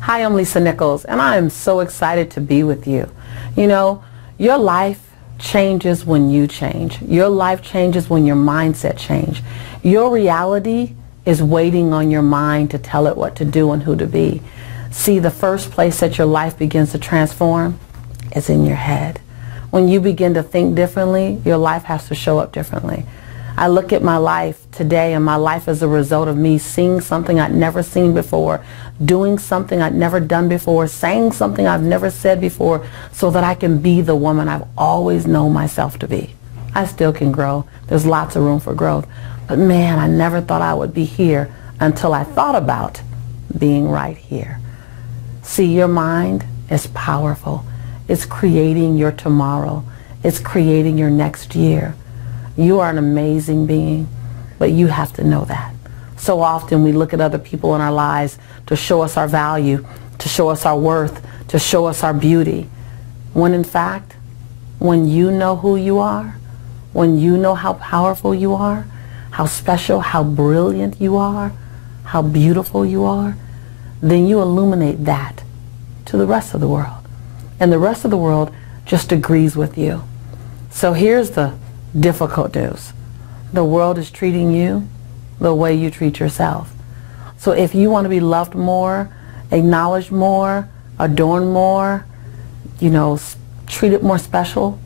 Hi, I'm Lisa Nichols, and I am so excited to be with you. You know, your life changes when you change. Your life changes when your mindset changes. Your reality is waiting on your mind to tell it what to do and who to be. See, the first place that your life begins to transform is in your head. When you begin to think differently, your life has to show up differently. I look at my life today, and my life is a result of me seeing something I'd never seen before, doing something I'd never done before, saying something I've never said before, so that I can be the woman I've always known myself to be. I still can grow. There's lots of room for growth. But man, I never thought I would be here until I thought about being right here. See, your mind is powerful. It's creating your tomorrow. It's creating your next year. You are an amazing being, but you have to know that. So often we look at other people in our lives to show us our value, to show us our worth, to show us our beauty. When in fact, when you know who you are, when you know how powerful you are, how special, how brilliant you are, how beautiful you are, then you illuminate that to the rest of the world. And the rest of the world just agrees with you. So here's the difficult news. The world is treating you the way you treat yourself. So if you want to be loved more, acknowledged more, adorned more, treated more special,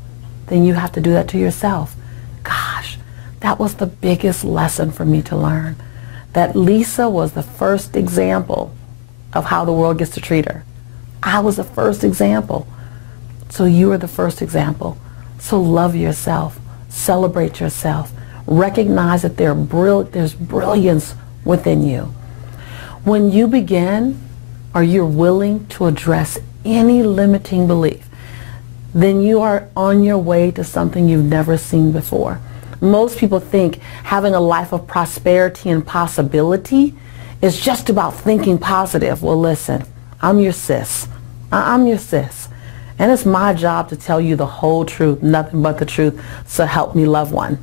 then you have to do that to yourself. Gosh, that was the biggest lesson for me to learn. That Lisa was the first example of how the world gets to treat her. I was the first example. So you are the first example. So love yourself. Celebrate yourself. Recognize that there's brilliance within you. When you begin, or you're willing to address any limiting belief, then you are on your way to something you've never seen before. Most people think having a life of prosperity and possibility is just about thinking positive. Well, listen, I'm your sis. I'm your sis. And it's my job to tell you the whole truth, nothing but the truth, so help me love one.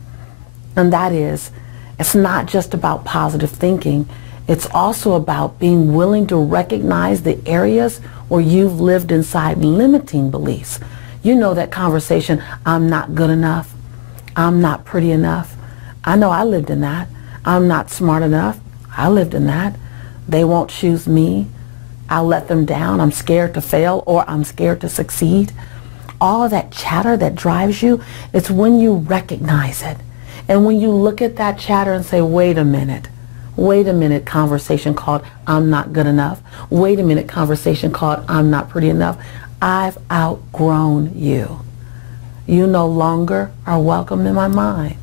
And that is, it's not just about positive thinking. It's also about being willing to recognize the areas where you've lived inside limiting beliefs. You know that conversation, I'm not good enough, I'm not pretty enough. I know I lived in that. I'm not smart enough. I lived in that. They won't choose me. I'll let them down. I'm scared to fail, or I'm scared to succeed. All of that chatter that drives you, it's when you recognize it. And when you look at that chatter and say, wait a minute, conversation called I'm not good enough. Wait a minute, conversation called I'm not pretty enough. I've outgrown you. You no longer are welcome in my mind.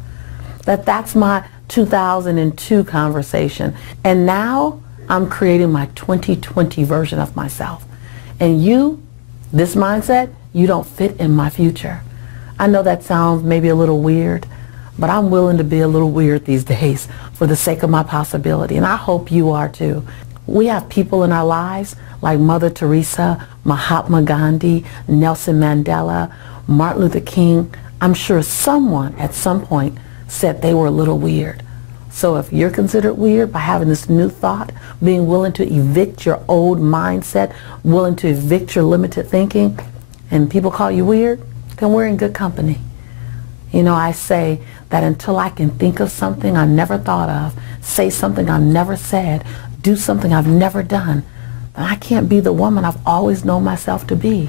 That's my 2002 conversation. And now I'm creating my 2020 version of myself. And you, this mindset, you don't fit in my future. I know that sounds maybe a little weird, but I'm willing to be a little weird these days for the sake of my possibility. And I hope you are too. We have people in our lives like Mother Teresa, Mahatma Gandhi, Nelson Mandela, Martin Luther King. I'm sure someone at some point said they were a little weird. So if you're considered weird by having this new thought, being willing to evict your old mindset, willing to evict your limited thinking, and people call you weird, then we're in good company. You know, I say that until I can think of something I never thought of, say something I've never said, do something I've never done, then I can't be the woman I've always known myself to be.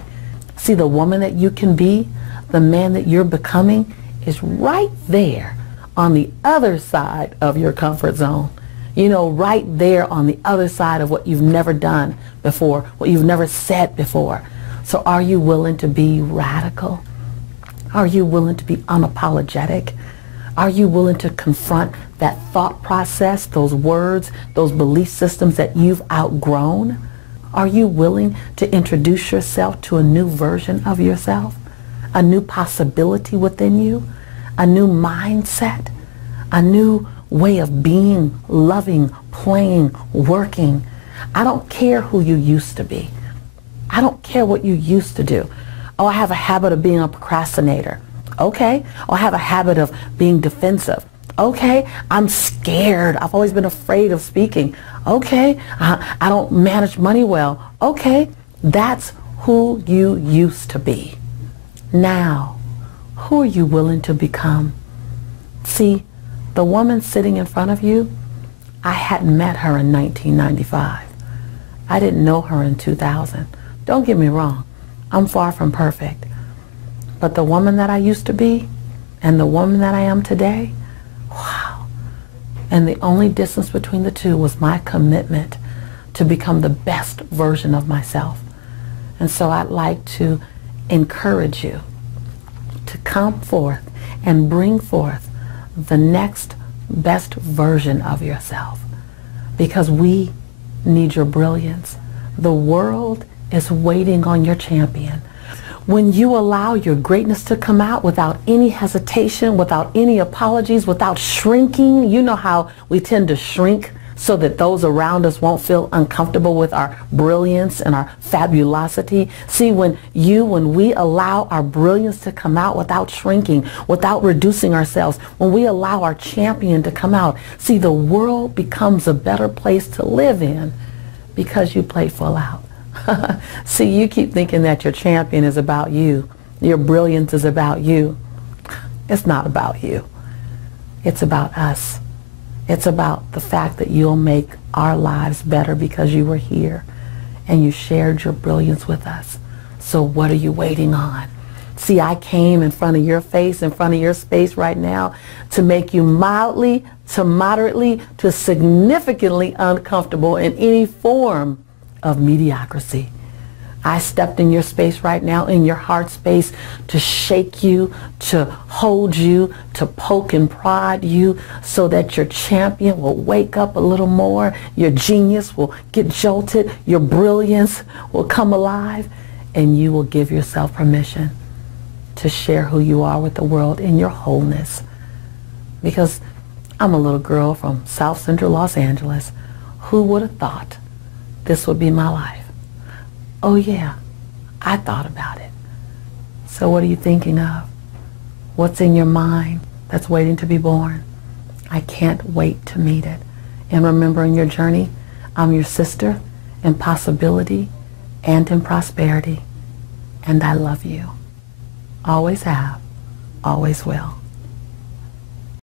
See, the woman that you can be, the man that you're becoming, is right there on the other side of your comfort zone. You know, right there on the other side of what you've never done before, what you've never said before. So are you willing to be radical? Are you willing to be unapologetic? Are you willing to confront that thought process, those words, those belief systems that you've outgrown? Are you willing to introduce yourself to a new version of yourself? A new possibility within you? A new mindset? A new way of being, loving, playing, working? I don't care who you used to be. I don't care what you used to do. Oh, I have a habit of being a procrastinator. Okay. Oh, I have a habit of being defensive. Okay. I'm scared. I've always been afraid of speaking. Okay, I don't manage money well. Okay, that's who you used to be. Now, who are you willing to become? See, the woman sitting in front of you, I hadn't met her in 1995. I didn't know her in 2000. Don't get me wrong, I'm far from perfect. But the woman that I used to be and the woman that I am today, wow. And the only distance between the two was my commitment to become the best version of myself. And so I'd like to encourage you to come forth and bring forth the next best version of yourself, because we need your brilliance. The world is waiting on your champion. When you allow your greatness to come out without any hesitation, without any apologies, without shrinking, you know how we tend to shrink so that those around us won't feel uncomfortable with our brilliance and our fabulosity. See, when we allow our brilliance to come out without shrinking, without reducing ourselves, when we allow our champion to come out, see, the world becomes a better place to live in because you play full out. See, you keep thinking that your champion is about you. Your brilliance is about you. It's not about you. It's about us. It's about the fact that you'll make our lives better because you were here and you shared your brilliance with us. So what are you waiting on? See, I came in front of your face, in front of your space right now to make you mildly to moderately to significantly uncomfortable in any form of mediocrity. I stepped in your space right now, in your heart space, to shake you, to hold you, to poke and prod you so that your champion will wake up a little more, your genius will get jolted, your brilliance will come alive, and you will give yourself permission to share who you are with the world in your wholeness. Because I'm a little girl from South Central Los Angeles. Who would have thought this would be my life? Oh yeah, I thought about it. So what are you thinking of? What's in your mind that's waiting to be born? I can't wait to meet it. And remember, in your journey, I'm your sister in possibility and in prosperity. And I love you. Always have, always will.